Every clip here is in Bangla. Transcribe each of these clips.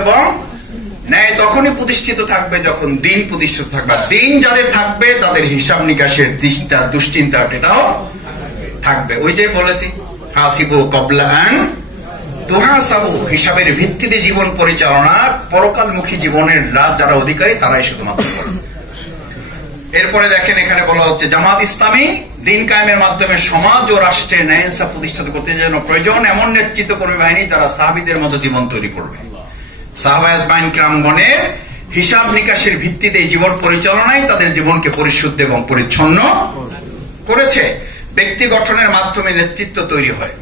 এবং ন্যায় তখনই প্রতিষ্ঠিত থাকবে যখন দিন প্রতিষ্ঠিত থাকবে। দিন যাদের থাকবে তাদের হিসাব নিকাশের দুশ্চিন্তা এটাও থাকবে। ওই যে বলেছি হাসিবু ক্বাবলা আন তুহাসাবু, হিসাবের ভিত্তিতে জীবন পরিচালনা, পরকালমুখী জীবনের লাভ যারা অধিকারী তারাই শুধুমাত্র করবে। এরপরে দেখেন এখানে বলা হচ্ছে জামাত ইসলামী দিন কায়েমের মাধ্যমে সমাজ ও রাষ্ট্রের ন্যায় ইনসাফ প্রতিষ্ঠিত করতে যেন প্রয়োজন এমন নেতৃত্ব কর্মী বাহিনী যারা সাহাবীদের মতো জীবন তৈরি করবে। সাহাবায়ে আজমাইন কিরামগণের হিসাব নিকাশের ভিত্তিতে জীবন পরিচালনায় তাদের জীবনকে পরিশুদ্ধ এবং পরিচ্ছন্ন করেছে। ব্যক্তি গঠনের মাধ্যমে নেতৃত্ব তৈরি হয়।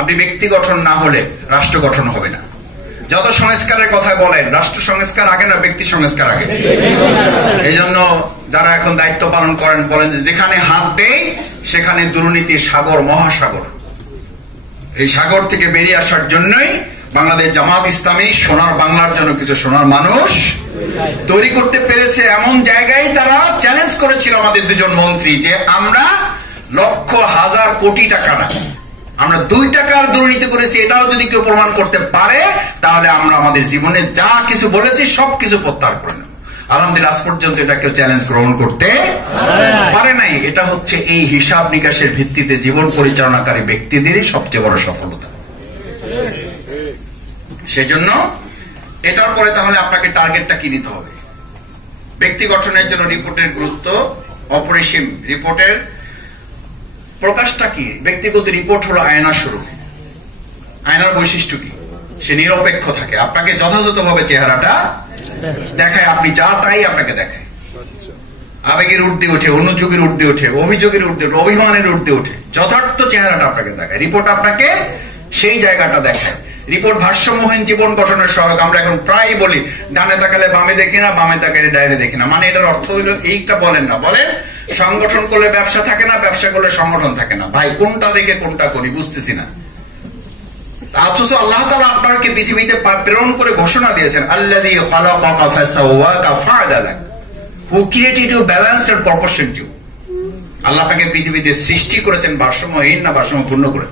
আপনি ব্যক্তি গঠন না হলে রাষ্ট্র গঠন হবে না। যত সংস্কারের কথা বলেন, রাষ্ট্র সংস্কার আগে না ব্যক্তি সংস্কার আগে? এই জন্য যারা এখন দায়িত্ব পালন করেন বলেন যে যেখানে হাত দেই সেখানে দুর্নীতির সাগর, মহাসাগর। এই সাগর থেকে বেরিয়ে আসার জন্যই বাংলাদেশ জামাত ইসলামী সোনার বাংলার জন্য কিছু সোনার মানুষ তৈরি করতে পেরেছে। এমন জায়গায় তারা চ্যালেঞ্জ করেছিল আমাদের দুজন মন্ত্রী যে আমরা লক্ষ হাজার কোটি টাকা না, আমরা 2 টাকার দুর্নীতি করেছি, এটাও যদি কেউ প্রমাণ করতে পারে তাহলে আমরা আমাদের জীবনে যা কিছু বলেছি সবকিছু প্রত্যাহার করে নেব। আলহামদুলিল্লাহ আজ পর্যন্ত এটা কেউ চ্যালেঞ্জ গ্রহণ করতে পারে নাই। এটা হচ্ছে এই হিসাব নিকাশের ভিত্তিতে জীবন পরিচালনাকারী ব্যক্তিদেরই সবচেয়ে বড় সফলতা। সেজন্য এটার পরে তাহলে আপনাকে টার্গেটটা কি নিতে হবে? ব্যক্তি গঠনের জন্য রিপোর্টের গুরুত্ব অপরিসীম। রিপোর্টের প্রকাশটা কি? ব্যক্তিগত রিপোর্ট হলো আয়নার স্বরূপ। আয়নার বৈশিষ্ট্য কি? সে নিরপেক্ষ থাকে, আপনাকে যথাযথভাবে চেহারাটা দেখায়, আপনি যা তাই আপনাকে দেখায়। আবেগের ঊর্ধ্বে ওঠে, অনুযোগের ঊর্ধ্বে ওঠে, অভিযোগের ঊর্ধ্বে ওঠে, অভিমানের ঊর্ধ্বে ওঠে, যথার্থ চেহারাটা আপনাকে দেখায়। রিপোর্ট আপনাকে সেই জায়গাটা দেখায়। রিপোর্ট ভারসাম্যহীন জীবন গঠনের সহায়ক। আমরা এখন প্রায় বলি ডানে তাকালে বামে দেখি না, বামে তাকালে ডাইনে দেখি না। মানে এটার অর্থ হইল এইটা বলেন না, বলেন সংগঠন করলে ব্যবসা থাকে না, ব্যবসা করলে সংগঠন থাকে না। ভাই কোনটা দেখে কোনটা করি বুঝতেছি না। অথচ আল্লাহ তাআলা আপনাকে পৃথিবীতে প্রেরণ করে ঘোষণা দিয়েছেন আল্লাযী খালাকাকা ফাসাওয়াকা ফাআদালাক, who created you balanced and proportionate. আল্লাহ আপনাকে পৃথিবীতে সৃষ্টি করেছেন ভারসাম্যহীন না ভারসাম্যপূর্ণ করে?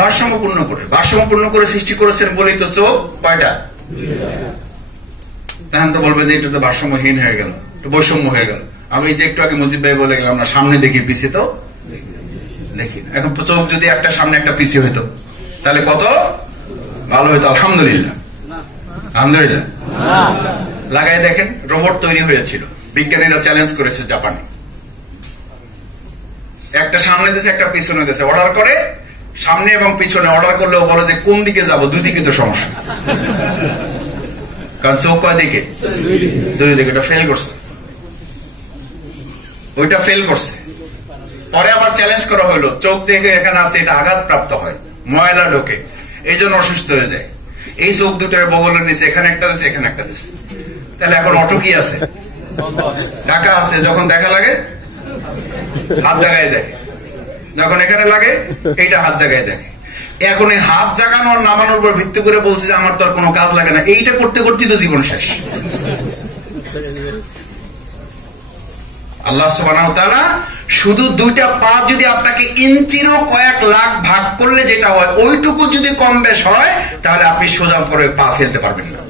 ভারসাম্যপূর্ণ করে। ভারসাম্যপূর্ণ করে সৃষ্টি করেছেন বলেই তো চোখ কয়টা? তখন তো বলবে যে এটা তো ভারসাম্যহীন হয়ে গেল, বৈষম্য হয়ে গেল। আমি যে একটু আগে মুজিব ভাই বলে গেলাম আমরা সামনে দেখি পিছিয়ে তো দেখি। এখন চোখ যদি একটা সামনে একটা পিছিয়ে হইতো তাহলে কত ভালো হইতো। আলহামদুলিল্লাহ, আলহামদুলিল্লাহ। লাগাই দেখেন রোবট তৈরি হয়েছিল, বিজ্ঞানীরা চ্যালেঞ্জ করেছে জাপানে। একটা সামনে দিয়েছে একটা পিছনে দিয়েছে, অর্ডার করে সামনে এবং পিছনে অর্ডার করলেও বলে যে কোন দিকে যাব, দুই দিকে তো সমস্যা, কারণ চোখ কয় দিকে? দুই দিকে। ওটা ফেল করছে, ওইটা ফেল করছে। পরে আবার চ্যালেঞ্জ করা হলো চোখ থেকে এখানে আছে এটা আঘাতপ্রাপ্ত হয়, ময়লা ঢোকে, এই জন্য অসুস্থ হয়ে যায়। এই চোখ দুটোর বগলের নিচে এখানে একটা দিচ্ছে, এখানে একটা দিচ্ছে। তাহলে এখন অটো কি আছে? ঢাকা আছে। যখন দেখা লাগে হাত জায়গায় দেখে, যখন এখানে লাগে এইটা হাত জায়গায় দেখে। এখন এই হাত জাগানোর নামানোর উপর ভিত্তি করে বলছে যে আমার তো আর কোনো কাজ লাগে না। এইটা করতে করতেই তো জীবন শেষ। আল্লাহ সুবহানাহু ওয়া তাআলা শুধু 2টা পা যদি আপনাকে ইঞ্চিরও কয়েক লাখ ভাগ করলে যেটা হয় ওইটুকু যদি কম বেশ হয় তাহলে আপনি সোজা পরে পা ফেলতে পারবেন না।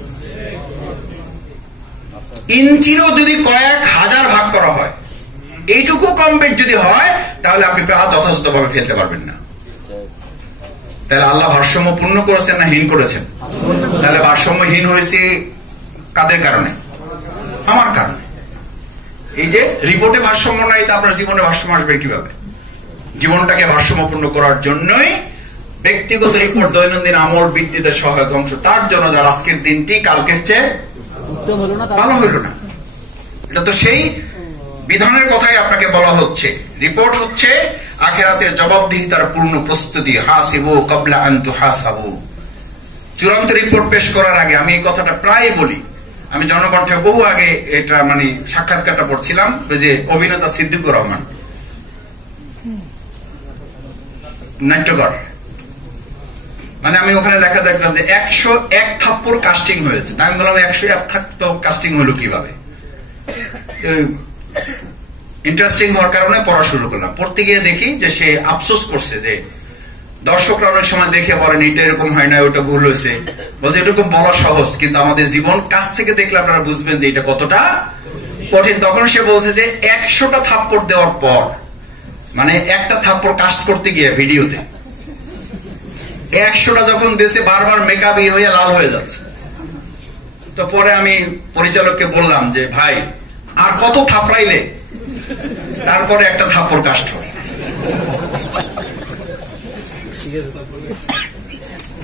ইঞ্চিরও যদি কয়েক হাজার ভাগ করা হয়, এইটুকু কম বেশ যদি হয় তাহলে আপনি পা যথাযথভাবে ফেলতে পারবেন না। তাহলে আল্লাহ ভারসাম্যপূর্ণ করেছেন না হীন করেছেন? তাহলে ভারসাম্যহীন হয়েছে কাদের কারণে? আমার কারণে। এই যে রিপোর্টে ভারসাম্য নাই, তা আপনার জীবনে ভারসাম্য আসবে কিভাবে? জীবনটাকে ভারসাম্যপূর্ণ করার জন্যই ব্যক্তিগত রিপোর্ট দৈনন্দিন আমল বৃদ্ধিতে সহায়ক অংশ। তার জন্য যার আজকের দিনটি কালকের চেয়ে ভালো হইল না, এটা তো সেই বিধানের কথাই আপনাকে বলা হচ্ছে। রিপোর্ট হচ্ছে আখিরাতের জবাবদিহিতার পূর্ণ প্রস্তুতি। হাসিবু ক্বাবলা আন তুহাসাবু। চূড়ান্ত রিপোর্ট পেশ করার আগে আমি এই কথাটা প্রায় বলি। আমি জনকণ্ঠে বহু আগে এটা মানে সাক্ষাৎকারটা পড়ছিলাম, যে অভিনেতা সিদ্দিকুর রহমান নাট্যকার, মানে আমি ওখানে লেখা দেখলাম যে 101 থাপ্পড় কাস্টিং হয়েছে। আমি বললাম 101 থাপ্পড় কাস্টিং হলো কিভাবে? ইন্টারেস্টিং হওয়ার কারণে পড়া শুরু করলাম। পড়তে গিয়ে দেখি যে সে আফসোস করছে যে দর্শকরা অনেক সময় দেখে বলেন এটা এরকম হয় না, ওটা ভুল হয়েছে, বলছে এরকম বলা সহজ, কিন্তু আমাদের জীবন কাছ থেকে দেখলে আপনারা বুঝবেন যে এটা কতটা কঠিন। তখন সে বলছে যে 100টা থাপ্পড় দেওয়ার পর, মানে একটা থাপ্পড় কাস্ট করতে গিয়ে ভিডিওতে 100টা যখন দেশে বারবার মেকআপ হয়ে লাল হয়ে যাচ্ছে, তো পরে আমি পরিচালককে বললাম যে ভাই আর কত থাপড়াইলে তারপরে একটা থাপ্পড় কাস্ট হবে।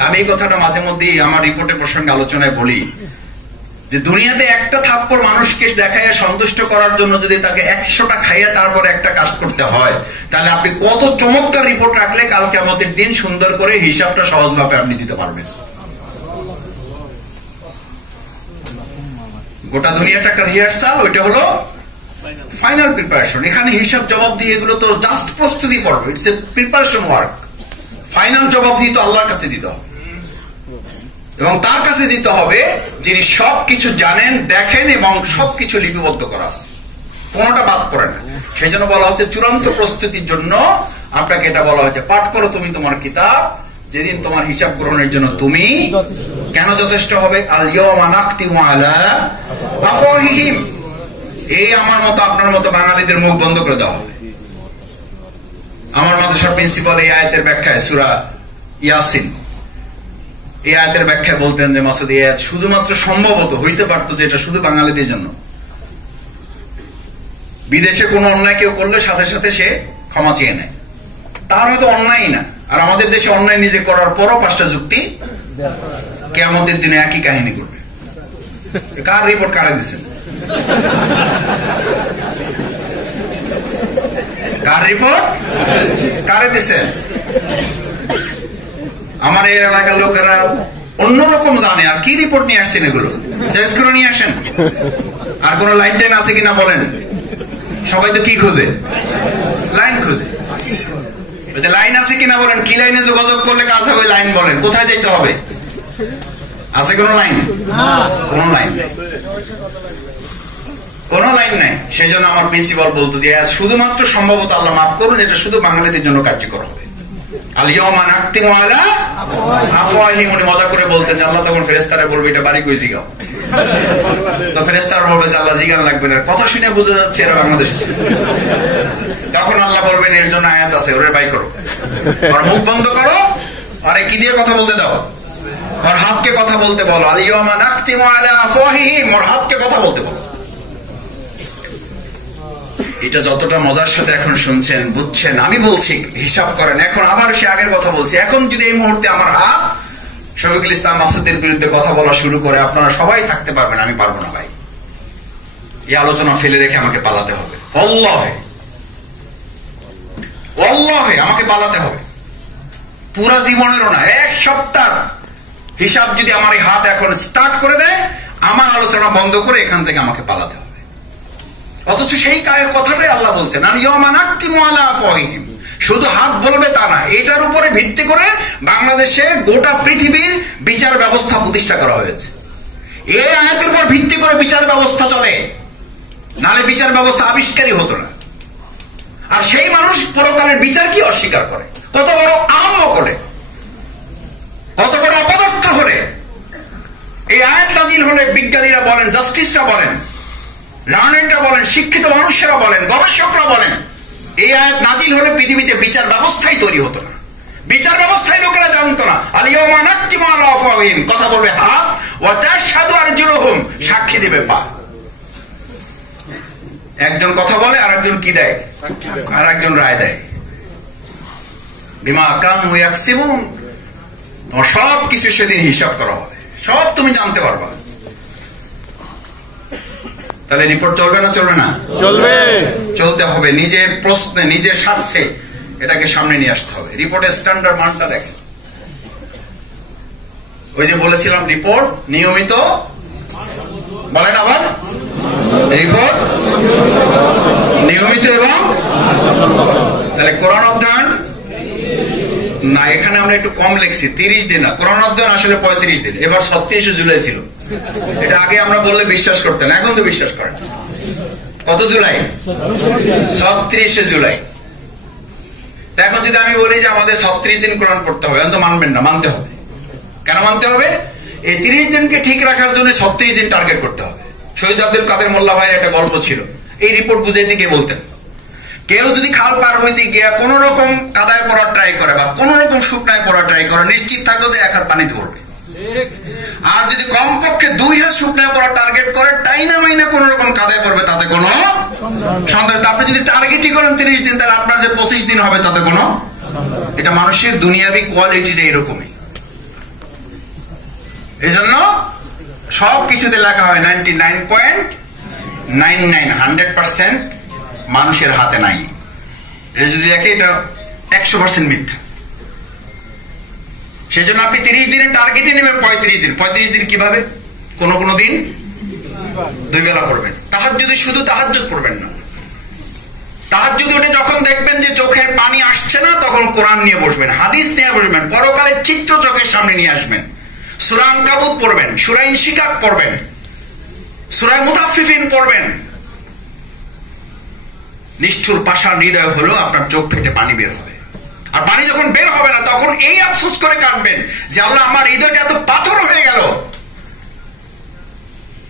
আমি এই কথাটা মাঝে মধ্যেই আমার রিপোর্টের প্রসঙ্গে আলোচনায় বলি যে দুনিয়াতে একটা থাপ্পড় মানুষকে দেখাইয়া সন্তুষ্ট করার জন্য যদি তাকে 100টা খাইয়া তারপর একটা কাস্ট করতে হয়, তাহলে আপনি কত চমৎকার রিপোর্ট রাখলে কাল কিয়ামতের দিন সুন্দর করে হিসাবটা সহজভাবে আপনি দিতে পারবেন। গোটা দুনিয়াটা একটা রিহার্সাল, ওইটা হলো ফাইনাল প্রিপারেশন। এখানে হিসাব জবাব দিয়ে এগুলো তো জাস্ট প্রস্তুতি পর্ব, it's a preparation work. Final জবাব দিয়ে তো আল্লাহর কাছে দিতে হবে, এবং তার কাছে দিতে হবে যিনি সবকিছু জানেন, দেখেন এবং সবকিছু লিপিবদ্ধ করা আছে, কোনটা বাদ পড়ে না। সেই জন্য বলা হচ্ছে চূড়ান্ত প্রস্তুতির জন্য আপনাকে এটা বলা হয়েছে, পাঠ করো তুমি তোমার কিতাব, যেদিন তোমার হিসাব গ্রহণের জন্য তুমি কেন যথেষ্ট হবে। আল ইয়াওমা নাখতিমু আলা আফওয়াহিহিম, এই আমার মতো আপনার মতো বাঙালিদের মুখ বন্ধ করে দেওয়া হবে। আমার মাদ্রাসার প্রিন্সিপাল এই আয়াতের ব্যাখ্যায় সূরা ইয়াসিন এই আয়াতের ব্যাখ্যায় বলতেন যে মাসুদ এই আয়াত শুধুমাত্র সম্ভবত হইতে পারতো যে এটা শুধু বাঙালিদের জন্য, বিদেশে কোনো অন্যায় কেউ করলে সাথে সাথে সে ক্ষমা চেয়ে নেয়, তার হয়তো অন্যায় না। আর আমাদের দেশে অন্যায় নিজে করার পরও 5টা যুক্তি কিয়ামতের দিনে একই কাহিনী করবে। কার রিপোর্ট কারে দিচ্ছেন? কার রিপোর্ট কারে দিচ্ছেন? আমার এই এলাকার লোকেরা অন্যরকম জানে। আর কি রিপোর্ট নিয়ে আসছেন এগুলো? চেঞ্জ করে নিয়ে আসেন। আর কোন লাইন টাইন আছে কিনা বলেন। সবাই তো কি খুঁজে? লাইন খুঁজে। লাইন আছে কিনা বলেন। কি লাইনে যোগাযোগ করলে কাজ হবে লাইন বলেন। কোথায় যেতে হবে? আছে কোন লাইন? কোন লাইন নেই, কোন লাইন নাই। সেই জন্য আমার প্রিন্সিপাল বলতো যে শুধুমাত্র সম্ভবত আল্লাহ মাফ করুন, এটা শুধু বাঙালিদের জন্য কার্যকর হবে। আল ইয়াওমা নাখতিমু আলা আফওয়াহিহিম, উনি মজা করে বলতেন যে আল্লাহ তখন ফেরেশতারা বলবে এটা বাড়ি কই জিগাও, তো ফেরেশতারা বলবে যে আল্লাহ জিগান লাগবে না। কথা শুনে বোঝা যাচ্ছে এরা বাংলাদেশে। তখন আল্লাহ বলবেন এর জন্য আয়াত আছে, ওরে বাই করো, আর মুখ বন্ধ করো, আরে কি দিয়ে কথা বলতে দাও, আর হাতকে কথা বলতে বলো। আল ইয়াওমা নাখতিমু আলা আফওয়াহিহিম, ওর হাতকে কথা বলতে বলো। এটা যতটা মজার সাথে এখন শুনছেন, বুঝছেন, আমি বলছি হিসাব করেন। এখন আবার সে আগের কথা বলছি। এখন যদি এই মুহূর্তে আমার হাত শফিকুল ইসলাম মাসুদের বিরুদ্ধে কথা বলা শুরু করে, আপনারা সবাই থাকতে পারবেন, আমি পারবো না ভাই। এই আলোচনা ফেলে রেখে আমাকে পালাতে হবে। আল্লাহে আমাকে পালাতে হবে। পুরা জীবনেরও না, 1 সপ্তাহ হিসাব যদি আমার এই হাত এখন স্টার্ট করে দেয়, আমার আলোচনা বন্ধ করে এখান থেকে আমাকে পালাতে হবে। অথচ সেই কথাটাই আল্লাহ বলছেন, শুধু হাত বলবে তা না, এটার উপরে ভিত্তি করে বাংলাদেশে গোটা পৃথিবীর বিচার ব্যবস্থা প্রতিষ্ঠা করা হয়েছে। এই আয়াতের উপর ভিত্তি করে বিচার ব্যবস্থা চলে, নাহলে বিচার ব্যবস্থা আবিষ্কারই হতো না। আর সেই মানুষ পরকালের বিচার কি অস্বীকার করে, কত বড় আহম্মক হলে, কত বড় অপদার্থ হলে। এই আয়াত নাজিল হলে বিজ্ঞানীরা বলেন, জাস্টিসরা বলেন, লার্নেডরা বলেন, শিক্ষিত মানুষেরা বলেন, গবেষকরা বলেন, এই আয়াত নাজিল হলে পৃথিবীতে বিচার ব্যবস্থাই তৈরি হতো না, বিচার ব্যবস্থায় লোকেরা জানতো না। আল ইয়াওমা নাখতিমু আলা আফওয়াহিহিম, কথা বলবে হাত, ওয়া তাশহাদু আরজুলুহুম, সাক্ষী দেবে পা। একজন কথা বলে আর একজন কি দেয়, আর একজন রায় দেয়। বিমা কানু ইয়াকসিবুন, তোমার সব কিছু সেদিন হিসাব করা হবে, সব তুমি জানতে পারবা। তাহলে রিপোর্ট চলবে না চলবে না? চলবে, চলতে হবে। নিজের প্রশ্নে, নিজের স্বার্থে এটাকে সামনে নিয়ে আসতে হবে। রিপোর্টের স্ট্যান্ডার্ড মানটা দেখেন। ওই যে বলেছিলাম রিপোর্ট নিয়মিত, বলেন আবার, রিপোর্ট নিয়মিত এবং তাহলে কোরআন অধ্যয়ন না, এখানে আমরা একটু কম লিখছি, 30 দিন না, কোরআন অধ্যয়ন আসলে 35 দিন। এবার 36 জুলাই ছিল। এটা আগে আমরা বললে বিশ্বাস করতেন, এখন তো বিশ্বাস করেন। কত জুলাই? 36 জুলাই। এখন যদি আমি বলি যে আমাদের 36 দিন কোরআন পড়তে হবে, তো মানবেন না, মানতে হবে। কেন মানতে হবে? এই 30 দিনকে ঠিক রাখার জন্য 36 দিন টার্গেট করতে হবে। শহীদ আব্দুল কাদের মোল্লা ভাইয়ের একটা গল্প ছিল, এই রিপোর্ট বুঝাইতে গিয়ে বলতেন, কেউ যদি খাল পার হইতে গিয়ে কোন রকম কাদায় পড়ার ট্রাই করে বা কোন রকম শুকনায় পড়ার ট্রাই করে, নিশ্চিত থাকবে যে 1 হাত পানিতে পড়বে। আর যদি কমপক্ষে 2 হাত শুকনায় পড়ার টার্গেট করে, টাইনা মাইনা কোন রকম কাদায় পড়বে, তাতে কোনো সন্দেহ। আপনি যদি টার্গেটই করেন 30 দিন, তাহলে আপনার যে 25 দিন হবে তাতে কোনো, এটা মানুষের দুনিয়াবি কোয়ালিটিটা এরকমই। এই জন্য সব কিছুতে লেখা হয় 99.99 100% মানুষের হাতে নাই। এটা যদি দেখে এটা 100% মিথ্যা। সেই জন্য আপনি 30 দিনের টার্গেটই নেবেন 35 দিন। 35 দিন কিভাবে? কোন দিন 2 বেলা পড়বেন। তাহাজ্জুদে শুধু তাহাজ্জুদ পড়বেন না, তাহাজ্জুদে উঠে যখন দেখবেন যে চোখের পানি আসছে না, তখন কোরআন নিয়ে বসবেন, হাদিস নিয়ে বসবেন, পরকালের চিত্র চোখের সামনে নিয়ে আসবেন। সূরা আনকাবুত পড়বেন, সূরা ইনশিকাক পড়বেন, সূরা মুতাফফিফিন পড়বেন। নিষ্ঠুর পাষাণ হৃদয় হলো আপনার চোখ ফেটে পানি বের হবে। আর পানি যখন বের হবে না, তখন এই আফসোস করে কাঁদবেন যে আল্লাহ, আমার হৃদয়টা এত পাথর হয়ে গেল,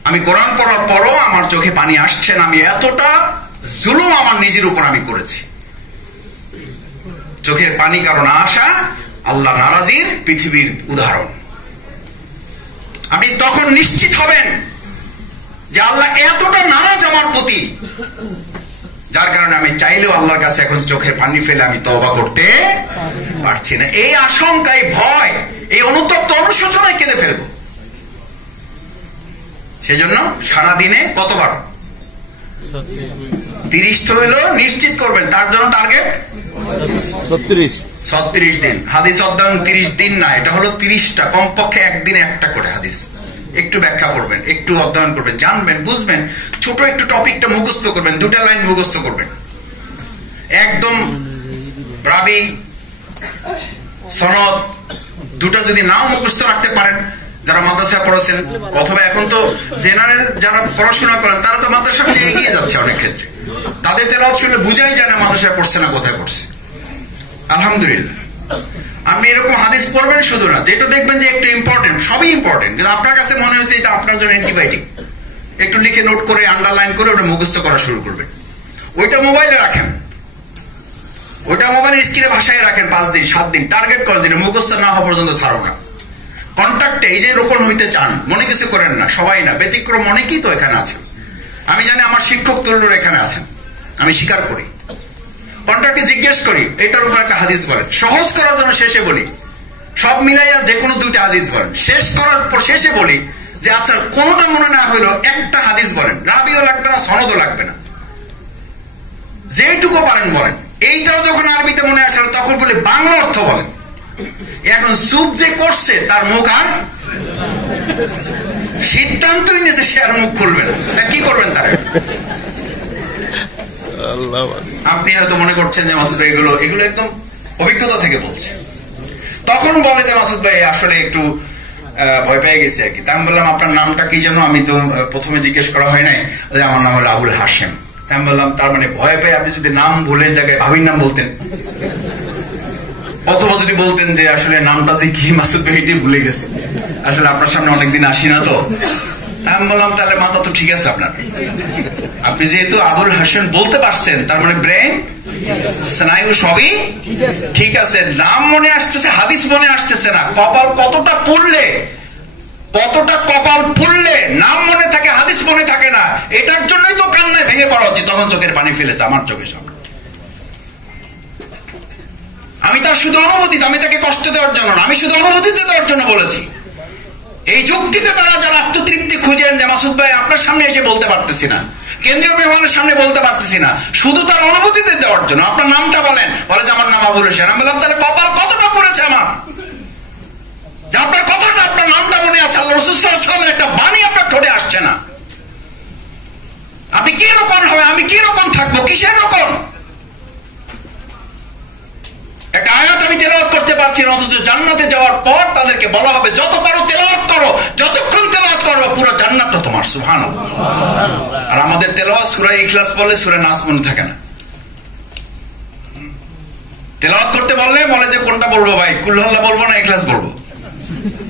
আমি কোরআন পড়ার পরও আমার চোখে পানি আসছে না, আমি এতটা জুলুম আমার নিজের উপর আমি করেছি। চোখের পানি কারণ আসা আল্লাহ নারাজির পৃথিবীর উদাহরণ। আপনি তখন নিশ্চিত হবেন যে আল্লাহ এতটা নারাজ আমার প্রতি, যার কারণে আমি চাইলেও আল্লাহর কাছে এখন চোখের পানি ফেলে আমি তওবা করতে পারছি না। এই আশঙ্কায়, ভয়, এই অনুতপ্ত অনুশোচনায় কেঁদে ফেলবো। সেজন্য সারাদিনে কতবার? 30 তো হইলো নিশ্চিত করবেন, তার জন্য টার্গেট 36 দিন। হাদিস অধ্যয়ন 30 দিন না, এটা হলো 30টা, কমপক্ষে একদিনে একটা করে হাদিস। একটু ব্যাখ্যা করবেন, একটু অধ্যয়ন করবেন, জানবেন, বুঝবেন, ছোট একটু টপিকটা মুখস্থ করবেন, 2টা লাইন মুখস্থ করবেন। একদম রাবি সনদ 2টা যদি নাও মুখস্থ রাখতে পারেন, যারা মাদ্রাসায় পড়েছেন, অথবা এখন তো জেনারেল যারা পড়াশোনা করেন, তারা তো মাদ্রাসার চেয়ে এগিয়ে যাচ্ছে অনেক ক্ষেত্রে। তাদের তেলাওয়াত শুনলে বুঝাই যায় না মাদ্রাসায় পড়ছে না কোথায় পড়ছে। আলহামদুলিল্লাহ, আপনি এরকম হাদিস পড়বেন, শুধু না, যেটা দেখবেন যে একটু ইম্পর্টেন্ট, সবই ইম্পর্টেন্ট, কিন্তু আপনার কাছে মনে হচ্ছে এটা আপনার জন্য অ্যান্টিবায়োটিক, একটু লিখে নোট করে আন্ডারলাইন করে ওটা মুখস্থ করা শুরু করবেন। ওইটা মোবাইলে রাখেন, ওইটা মোবাইলের স্ক্রিনে ভাষায় রাখেন 5 দিন 7 দিন, টার্গেট করে দিন, মুখস্থ না হওয়া পর্যন্ত ছাড়ো না। কন্ট্যাক্টে এই যে রোপণ হইতে চান, মনে কিছু করেন না, সবাই না, ব্যতিক্রম অনেকেই তো এখানে আছেন। আমি জানি আমার শিক্ষক তুল্যরা এখানে আছেন, আমি স্বীকার করি। কন্ট্রাক্টে জিজ্ঞেস করি এটার উপর একটা হাদিস বলেন, সহজ করার জন্য শেষে বলি সব মিলাইয়া যে কোনো 2টা হাদিস বলেন। শেষ করার পর শেষে বলি যে আচ্ছা কোনোটা মনে না হইলো একটা হাদিস বলেন, রাবিও লাগবে না, সনদও লাগবে না, যেটুকু পারেন বলেন। এইটাও যখন আরবিতে মনে আসে তখন বলি বাংলা অর্থ বলেন। এখন চুপ যে করছে তার মুখ আর সিদ্ধান্তই নিয়েছে, সে আর মুখ খুলবে না, কি করবেন তারা? আপনি হয়তো মনে করছেন যে মাসুদ ভাই এগুলো একদম অভিজ্ঞতা থেকে বলছে। তখন বলে যে মাসুদ ভাই আসলে একটু ভয় পেয়ে গেছে আর কি। তা আমি বললাম আপনার নামটা কি যেন? আমি তো প্রথমে জিজ্ঞেস করা হয় নাই, আমার নাম হলো আবুল হাশেম। আমি বললাম তার মানে ভয় পেয়ে আপনি যদি নাম ভুলে জায়গায় ভাবির নাম বলতেন, অথবা যদি বলতেন যে আসলে নামটা যে কি মাসুদ ভাই এটাই ভুলে গেছে, আসলে আপনার সামনে অনেকদিন আসি না তো। আমি বললাম তাহলে মাথা তো ঠিক আছে আপনার, আপনি যেহেতু আবুল হাসান বলতে পারছেন, তার মানে ব্রেন স্নায়ু সবই ঠিক আছে। নাম মনে আসতেছে, হাদিস মনে আসতেছে না। কপাল কতটা কপাল পুড়লে নাম মনে থাকে, হাদিস মনে থাকে না। এটার জন্যই তো কান্নায় ভেঙে পড়া উচিত। তখন চোখের পানি ফেলেছে আমার চোখের সামনে। আমি তার শুধু অনুভূতি, আমি তাকে কষ্ট দেওয়ার জন্য না, আমি শুধু অনুভূতিতে দেওয়ার জন্য বলেছি। এই যুক্তিতে তারা যারা আত্মতৃপ্তি খুঁজেন যে মাসুদ ভাই আপনার সামনে এসে বলতে পারতেছি না, কেন্দ্রীয় বিভাগের সামনে বলতে পারতেছি না, শুধু তার অনুভূতিতে দেওয়ার জন্য আপনার নামটা বলেন, বলে যে আমার নাম আবুল হোসেন। আমি বললাম তাহলে কপাল কতটা পড়েছে আমার, যে আপনার কথাটা, আপনার নামটা মনে আছে, আল্লাহ রাসূল সাল্লাল্লাহু আলাইহি ওয়াসাল্লামের একটা বাণী আপনার ঠোঁটে আসছে না। আপনি কি রকম হবে, আমি কি রকম থাকবো, কিসের রকম? একটা আয়াত আমি তেলাওয়াত করতে পারছি না, অথচ জান্নাতে যাওয়ার পর তাদেরকে বলা হবে যত পারো তেলাওয়াত করো, যতক্ষণ তেলাওয়াত করো পুরো জান্নাতটা তোমার। সুবহানাল্লাহ। আর আমাদের তেলাওয়াত সূরা ইখলাস বলে, সূরা নাস মনে থাকে না। তেলাওয়াত করতে বললে বলে যে কোনটা বলবো ভাই, কুল আল্লাহ বলবো না ইখলাস বলবো?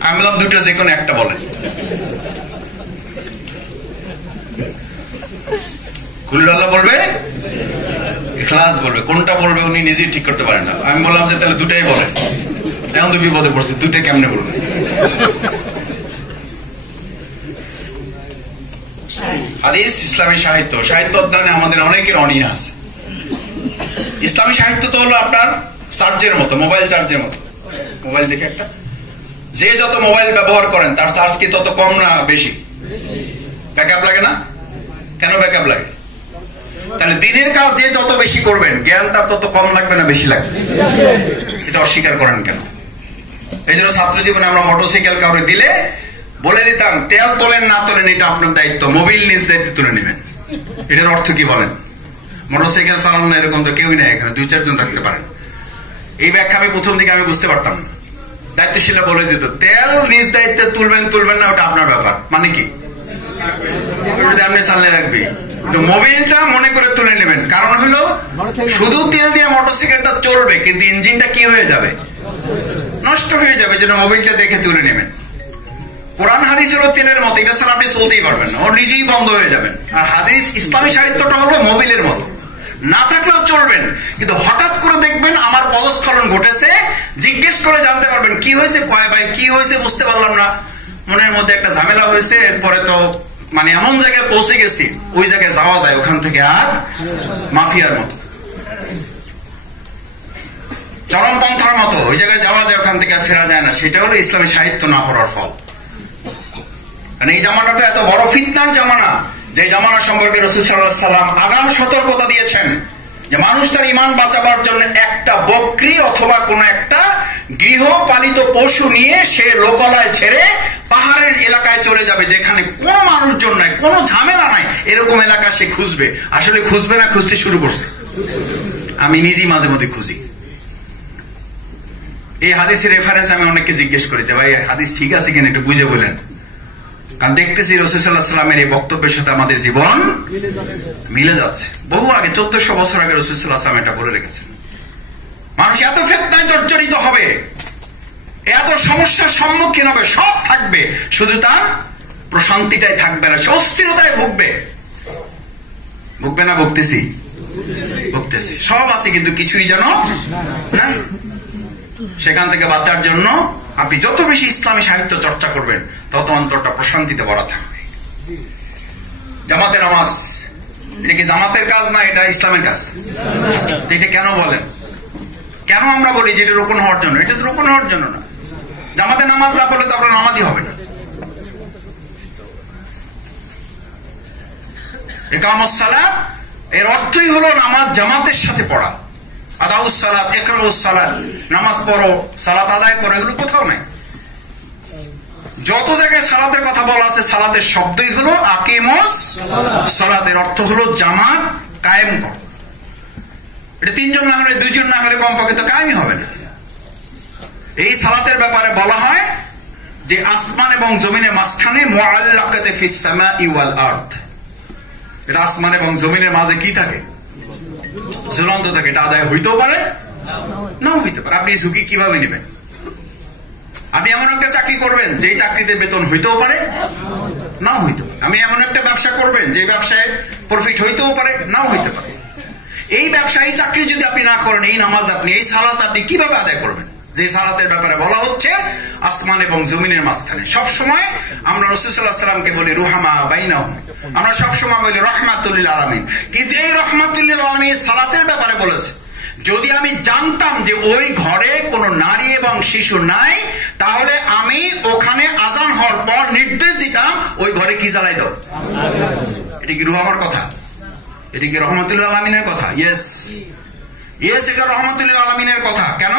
আমি বললাম দুটো যে কোনো একটা বলে। কুল আল্লাহ বলবে, ইখলাস বলবে, কোনটা বলবে উনি নিজেই ঠিক করতে পারেন না। আমি বললাম যে তাহলে দুটাই বলে। এখন তো বিপদে পড়ছে, দুটো কেমনে বলবে? হাদিস ইসলামী সাহিত্য, সাহিত্য অধ্যয়নে আমাদের অনেকের অনীহা আছে। ইসলামী সাহিত্য তো হলো আপনার চার্জের মতো, মোবাইল চার্জের মতো। মোবাইল দেখে একটা, যে যত মোবাইল ব্যবহার করেন তার চার্জ কি তত কম না বেশি? ব্যাকআপ লাগে না? কেন ব্যাকআপ লাগে? তাহলে দিনের কাজ যে যত বেশি করবেন জ্ঞান তার তত কম লাগবে না বেশি লাগবে? এটা অস্বীকার করেন কেন? এই জন্য ছাত্র জীবনে আমরা মোটরসাইকেল কাউরে দিলে বলে দিতাম তেল তোলেন না তোলেন এটা আপনার দায়িত্ব, মোবিল নিজ দায়িত্বে তুলে নেবেন। এটার অর্থ কি বলেন? মোটরসাইকেল চালানো না এরকম তো কেউই নেই এখানে, 2-4 জন থাকতে পারেন। এই ব্যাখ্যা আমি প্রথম দিকে আমি বুঝতে পারতাম না। দায়িত্বশীলরা বলে দিত তেল নিজ দায়িত্বে তুলবেন তুলবেন না ওটা আপনার ব্যাপার। মানে কি? আপনি চালিয়ে রাখবি, তো মোবিলটা মনে করে তুলে নেবেন। কারণ হলো শুধু তেল দিয়ে মোটরসাইকেলটা চলবে কিন্তু ইঞ্জিনটা কি হয়ে যাবে? নষ্ট হয়ে যাবে। যেন মোবিলটা দেখে তুলে নেবেন। কোরআন হাদিস হলো তেলের মতো, এটা ছাড়া আপনি চলতেই পারবেন না, ও নিজেই বন্ধ হয়ে যাবেন। আর হাদিস ইসলামী সাহিত্যটা হলো মোবিলের মতো, না থাকলেও চলবেন কিন্তু হঠাৎ করে দেখবেন আমার পদস্খলন ঘটেছে, জিজ্ঞেস করে জানতে পারবেন কি হয়েছে, কয় ভাই কি হয়েছে বুঝতে পারলাম না, মনের মধ্যে একটা ঝামেলা হয়েছে, এরপরে তো মানে এমন জায়গায় পৌঁছে গেছি ওই জায়গায় যাওয়া যায় ওখান থেকে আর মাফিয়ার মতো, চরমপন্থার মতো ওই জায়গায় যাওয়া যায় ওখান থেকে আর ফেরা যায় না। সেটা হলো ইসলামী সাহিত্য না পড়ার ফল। এই জামানাটা এত বড় ফিতনার জামানা, যে জামানা সম্পর্কে রাসূল সাল্লাল্লাহু আলাইহি ওয়াসাল্লাম আগাম সতর্কতা দিয়েছেন যে মানুষ তার ঈমান বাঁচাবার জন্য একটা বকরি অথবা কোন একটা গৃহপালিত পশু নিয়ে সে লোকালয় ছেড়ে পাহাড়ের এলাকায় চলে যাবে, যেখানে কোনো মানুষজন নাই, কোনো ঝামেলা নাই, এরকম এলাকা সে খুঁজবে। আসলে খুঁজবে না, খুঁজতে শুরু করছে। আমি নিজেই মাঝে মধ্যে খুঁজি। এই হাদিসের রেফারেন্স আমি অনেককে জিজ্ঞেস করি যে ভাই হাদিস ঠিক আছে কিনা একটু বুঝে বলেন, কারণ দেখতেছি রাসূল সাল্লাল্লাহু আলাইহি ওয়াসাল্লামের এই বক্তব্যের সাথে আমাদের জীবন মিলে যাচ্ছে। বহু আগে 1400 বছর আগে রাসূল সাল্লাল্লাহু আলাইহি ওয়াসাল্লাম এটা বলে রেখেছেন। মানুষ এত ফিতনায় জর্জরিত হবে, এত সমস্যার সম্মুখীন হবে, সব থাকবে, শুধু তার প্রশান্তিটাই থাকবে না, সে অস্থিরতায় ভুগবে। ভুগবে না? ভুগতেছি, ভুগতেছি, সব আছে কিন্তু কিছুই যেন না। সেখান থেকে বাঁচার জন্য আপনি যত বেশি ইসলামী সাহিত্য চর্চা করবেন তত অন্তরটা প্রশান্তিতে ভরা থাকবে। জামাতে নামাজ, এটা কি জামাতের কাজ না এটা ইসলামের কাজ? এটা কেন বলেন? কেন আমরা বলি যে এটা রোকন হওয়ার জন্য? এটা তো রোকন হওয়ার জন্য না। জামাতে নামাজ না পড়লে তো আপনার নামাজই হবে না। ইকামুস সালাত এর অর্থই হলো নামাজ জামাতের সাথে পড়া। আদাউস সালাত, ইকরাউস সালাত, নামাজ পড়ো, সালাত আদায় করো, এগুলো কোথাও নাই। যত জায়গায় সালাতের কথা বলা আছে সালাতের শব্দই হলো আকিমুস সালাত, এর অর্থ হলো জামাত কায়েম করো। এটা 3 জন না হলে 2 জন না হলে কমপক্ষে তো কায়েমই হবে না। এই সালাতের ব্যাপারে বলা হয় যে আসমান এবং জমিনের মাঝখানে মুআল্লাকাতে ফিস সামাই ওয়াল আরদ, এটা আসমান এবং জমিনের মাঝে কি থাকে? ঝুলন্ত থাকে। এটা আদায় হইতেও পারে নাও হইতে পারে। আপনি ঝুঁকি কিভাবে নেবেন? আপনি এমন একটা চাকরি করবেন যে চাকরিতে বেতন হইতেও পারে নাও হইতে পারে। আপনি এমন একটা ব্যবসা করবেন যে ব্যবসায় প্রফিট হইতেও পারে নাও হইতে পারে। এই ব্যবসা, এই চাকরি যদি আপনি না করেন, এই নামাজ আপনি, এই সালাত আপনি কিভাবে আদায় করবেন? যে সালাতের ব্যাপারে বলা হচ্ছে আসমান এবং জমিনের মাঝখানে। সবসময় আমরা রাসূল সাল্লাল্লাহু আলাইহি ওয়াসাল্লামকে বলি রুহামা বাইনাহুম, আমরা সবসময় বলি রহমাতুল লিল আলামিন, কিন্তু এই রহমাতুল লিল আলামিন সালাতের ব্যাপারে বলেছে। যদি আমি জানতাম যে ওই ঘরে কোনো নারী এবং শিশু নাই, তাহলে আমি ওখানে আজান হওয়ার পর নির্দেশ দিতাম ওই ঘরে কি জ্বালাই দাও। এটা কি রুহামার কথা? এটা কি রহমাতুল লিল আলামিনের কথা? ইয়েস, ইয়েস, এটা রহমাতুল লিল আলামিনের কথা। কেন?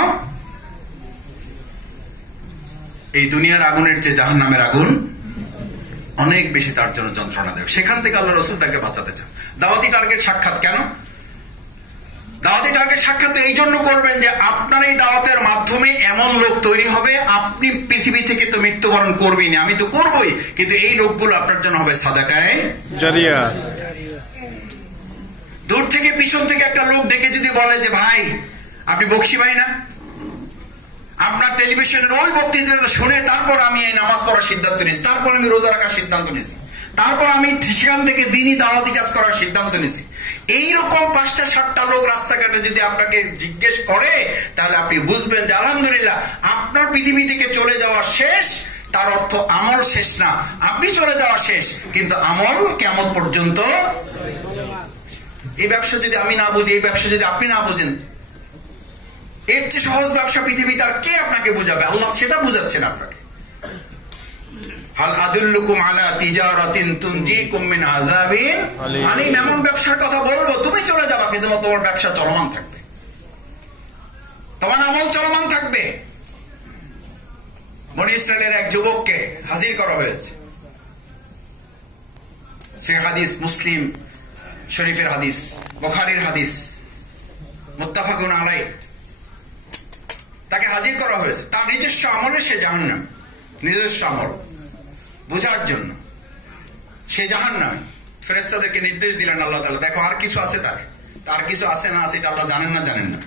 এই দুনিয়ার আগুনের চেয়ে জাহান্নামের আগুন অনেক বেশি তার জন্য যন্ত্রণাদায়ক। সেখান থেকে আল্লাহ রাসূল তাকে বাঁচাতে চান। দাওয়াতি টার্গেট সাক্ষাৎ কেন? দাওয়াতি টার্গেট সাক্ষাৎ এই জন্য করবেন যে আপনার এই দাওয়াতের মাধ্যমে এমন লোক তৈরি হবে, আপনি পৃথিবী থেকে তো মৃত্যুবরণ করবেই না, আমি তো করবই, কিন্তু এই লোকগুলো আপনার জন্য হবে সাদাকায়ে জারিয়া। দূর থেকে পিছন থেকে একটা লোক ডেকে যদি বলে যে ভাই আপনি বকশি ভাই না? আপনার টেলিভিশনের ওই বক্তৃতাটা শুনে তারপর আমি এই নামাজ পড়ার সিদ্ধান্ত নিয়েছি, তারপর আমি রোজা রাখার সিদ্ধান্ত নিয়েছি, তারপর আমি সেখান থেকে দিনই দাওয়াতি কাজ করার সিদ্ধান্ত নিয়েছি। এইরকম 5টা-7টা লোক রাস্তাঘাটে যদি আপনাকে জিজ্ঞেস করে, তাহলে আপনি বুঝবেন যে আলহামদুলিল্লাহ আপনার পৃথিবী থেকে চলে যাওয়া শেষ। তার অর্থ আমল শেষ না, আপনি চলে যাওয়া শেষ, কিন্তু আমল কিয়ামত পর্যন্ত। এই ব্যবসা যদি আমি না বুঝি, এই ব্যবসা যদি আপনি না বুঝেন, এর চেয়ে সহজ ব্যবসা পৃথিবী তার কে আপনাকে বোঝাবে? আল্লাহ সেটা বুঝাচ্ছেন আপনাকে। হাল আদুল্লুকুম আলা তিজারাতিন তুনজিকুম মিন আযাবিন আলীম। এমন ব্যবসার কথা বলবো, তুমি চলে যাবা, কিন্তু তোমার ব্যবসা চলমান থাকবে, তোমার আমল চলমান থাকবে। বনী ইসরায়েলের এক যুবককে হাজির করা হয়েছে, সে হাদিস মুসলিম শরীফের হাদিস, বুখারীর হাদিস, মুত্তাফাকুন আলাইহ। তাকে হাজির করা হয়েছে, তার নিজস্ব আমলে সে জাহান্নাম, নিজস্ব আমল বোঝার জন্য সে জাহান্নামী। ফেরেশতাদেরকে নির্দেশ দিলেন আল্লাহ তাআলা, দেখো আর কিছু আছে, তার কিছু আছে না আছে এটা আল্লাহ জানেন না? জানেন না।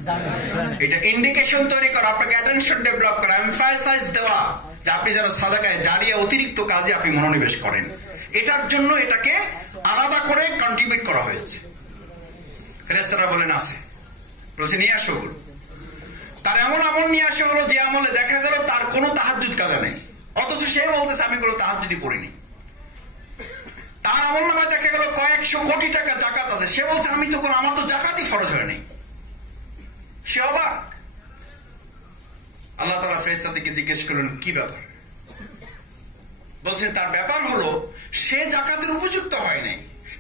এটা ইন্ডিকেশন তৈরি করা, আপনাকে অ্যাটেনশন ডেভেলপ করা, এমফাসাইজ দেওয়া যে আপনি যেন সাদাকায়ে জারিয়া অতিরিক্ত কাজে আপনি মনোনিবেশ করেন। এটার জন্য এটাকে আলাদা করে কন্ট্রিবিউট করা হয়েছে। ফেরেশতারা বলেন আছে, বলছে নিয়ে আসো ওগুলো। তার এমন আমল নিয়ে আসা হলো যে আমলে দেখা গেল তার কোনো তাহাজ্জুদ কাজা নেই, অথচ সে বলতেছে আমি কোনো তাহাজ্জুদই পড়িনি। তার আমল নামায় দেখা গেল কয়েকশো কোটি টাকা জাকাত আছে, সে বলছে আমি তো আমার তো জাকাতই ফরজ হয় নাই। সে অবাক। আল্লাহ তাআলা ফেরেশতাদেরকে জিজ্ঞেস করলেন কি ব্যাপার? বলছেন তার ব্যাপার হলো সে জাকাতের উপযুক্ত হয় নাই,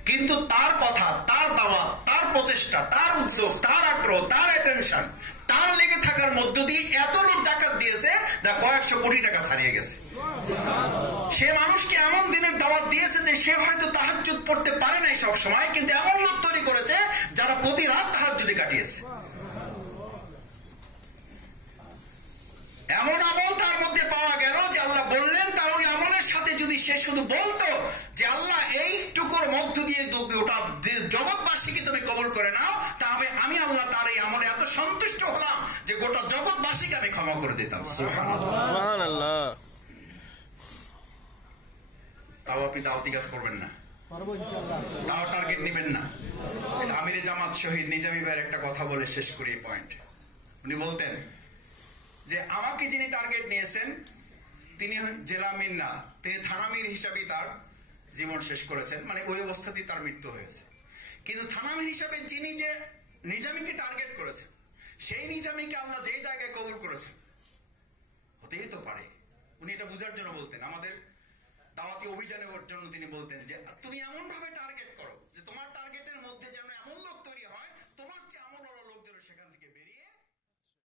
কিন্তু তার কথা, তার দাওয়াত, তার প্রচেষ্টা, তার উদ্যোগ, তার আগ্রহ, তার অ্যাটেনশন, তার লেগে থাকার মধ্য দিয়ে এত লোক জাকাত দিয়েছে যা কয়েকশো কোটি টাকা ছাড়িয়ে গেছে। সে মানুষকে এমন দিনের দাওয়াত দিয়েছে যে সে হয়তো তাহাজ্জুদ পড়তে পারে নাই সব সময়, কিন্তু এমন লোক তৈরি করেছে যারা প্রতি রাত তাহাজ্জুদে কাটিয়েছে। এমন আমল তার মধ্যে পাওয়া গেল যে আল্লাহ বললেন তার ওই আমলের সাথে যদি সে শুধু বলতো যে আল্লাহ এইটুকুর মধ্য দিয়ে গোটা জগৎবাসীকে তুমি কবুল করে নাও, তাহলে আমি আল্লাহ তার এই আমলে এত সন্তুষ্ট হলাম যে গোটা জগৎবাসীকে আমি ক্ষমা করে দিতাম। সুবহানাল্লাহ। তাও আপনি দাওয়াতি কাজ করবেন না, তাও টার্গেট নেবেন না। আমিরে জামাত শহীদ নিজামী ভাইয়ের একটা কথা বলে শেষ করি এই পয়েন্ট। উনি বলতেন যে আমাকে যিনি টার্গেট নিয়েছেন তিনি জেলা আমির না, তিনি থানামির হিসাবেই তার জীবন শেষ করেছেন, মানে ওই অবস্থাতেই তার মৃত্যু হয়েছে। কিন্তু থানামির হিসাবে যিনি যে নিজামীকে টার্গেট করেছেন, সেই নিজামীকে আল্লাহ যেই জায়গায় কবুল করেছেন, হতেই তো পারে। উনি এটা বুঝার জন্য বলতেন, আমাদের দাওয়াতি অভিযানের জন্য তিনি বলতেন যে তুমি এমন